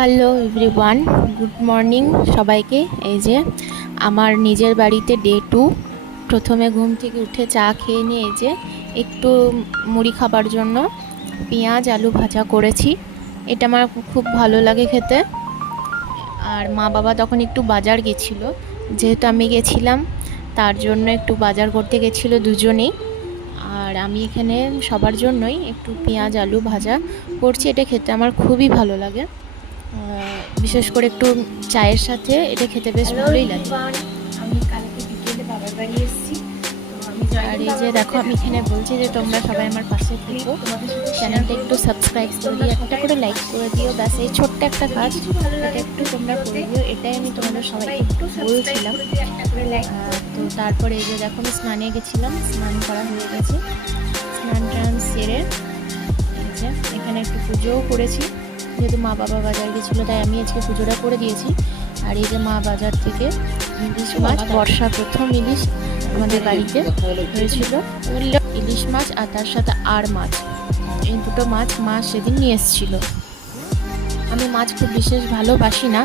Hello everyone, good morning সবাইকে। এই যে আমার নিজের বাড়িতে ডে 2। প্রথমে ঘুম থেকে উঠে চা খেয়ে নিয়ে এই যে একটু মুড়ি খাবার জন্য পেঁয়াজ আলু ভাজা করেছি। এটা আমার খুব ভালো লাগে খেতে। আর মা বাবা তখন একটু বাজার গেছিলো, যেহেতু আমি গেছিলাম তার জন্য একটু বাজার করতে গেছিলো দুজনেই। আর আমি এখানে সবার জন্যই একটু পেঁয়াজ আলু ভাজা করছি। এটা খেতে আমার খুবই ভালো লাগে, বিশেষ করে একটু চায়ের সাথে এটা খেতে বেশ ভালোই লাগে। আমি কালকে বিকেলে বাবার বাড়ি এসেছি, আর এই যে দেখো আমি এখানে বলছি যে তোমরা সবাই আমার পাশে থেকো, চ্যানেলটা একটু সাবস্ক্রাইব করে দিও, একটা করে লাইক করে দিও। ব্যাস এই ছোট্ট একটা কাজ, এটা একটু তোমরা করে দিও, এটাই আমি তোমাদের সবাই একটু বলছিলাম। তো তারপরে এই যে দেখো আমি স্নানে গেছিলাম, স্নান করা হয়ে গেছে। স্নান টান সেরে এই যে এখানে একটু পুজোও করেছি, যেহেতু মা বাবা বাজার গেছিলো তাই আমি আজকে পুজোটা করে দিয়েছি। আর এই যে মা বাজার থেকে ইলিশ মাছ, বর্ষা প্রথম ইলিশ আমাদের বাড়িতে হয়েছিল, ইলিশ মাছ আর তার সাথে আর মাছ, এই দুটো মাছ মা সেদিন নিয়ে এসেছিল। আমি মাছ খুব বিশেষ ভালোবাসি না,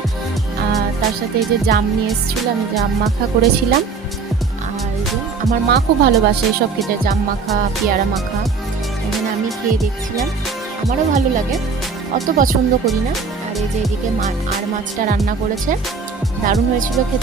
তার সাথে এই যে জাম নিয়ে এসেছিলো, আমি জাম মাখা করেছিলাম। আর এই যে আমার মা খুব ভালোবাসে এসব খেতে, জাম মাখা পেয়ারা মাখা। এখানে আমি খেয়ে দেখছিলাম, আমারও ভালো লাগে, অত পছন্দ করি না। আর এই যে এদিকে আর মাছটা রান্না করেছে, দারুণ হয়েছিল খেতে।